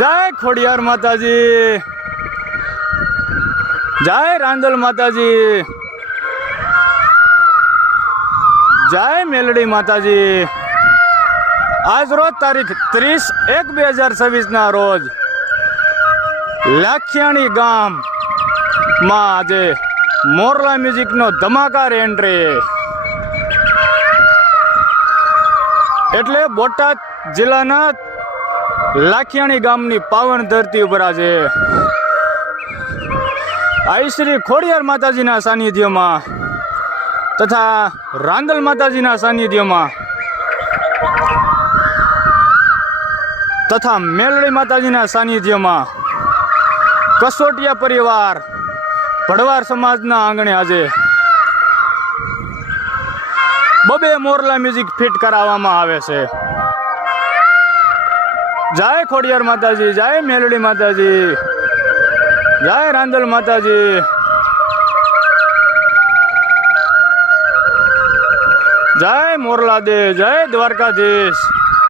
જય ખોડિયાર માતાજી, જય રાંદલ માતાજી, જય મેલડી માતાજી। આજ રોજ તારીખ 30/1/2026 ના રોજ લાખિયાણી ગામમાં આજે મોરલા મ્યુઝિકનો ધમાકાર એન્ટ્રી, એટલે બોટાદ જિલ્લાના લાખિયાણી ગામની પાવન ધરતી ઉપર આજે આઈ શ્રી ખોડિયાર માતાજીના સાનિધ્યમાં તથા રાંદલ માતાજીના સાનિધ્યમાં તથા મેલડી માતાજીના સાનિધ્યમાં કસોટિયા પરિવાર ભડવાર સમાજના આંગણે આજે બબે મોરલા મ્યુઝિક ફિટ કરાવવામાં આવે છે। જય ખોડિયાર માતાજી, જય મેલડી માતાજી, જય રાંદલ માતાજી, જય મોરલા દે, જય દ્વારકાધીશ।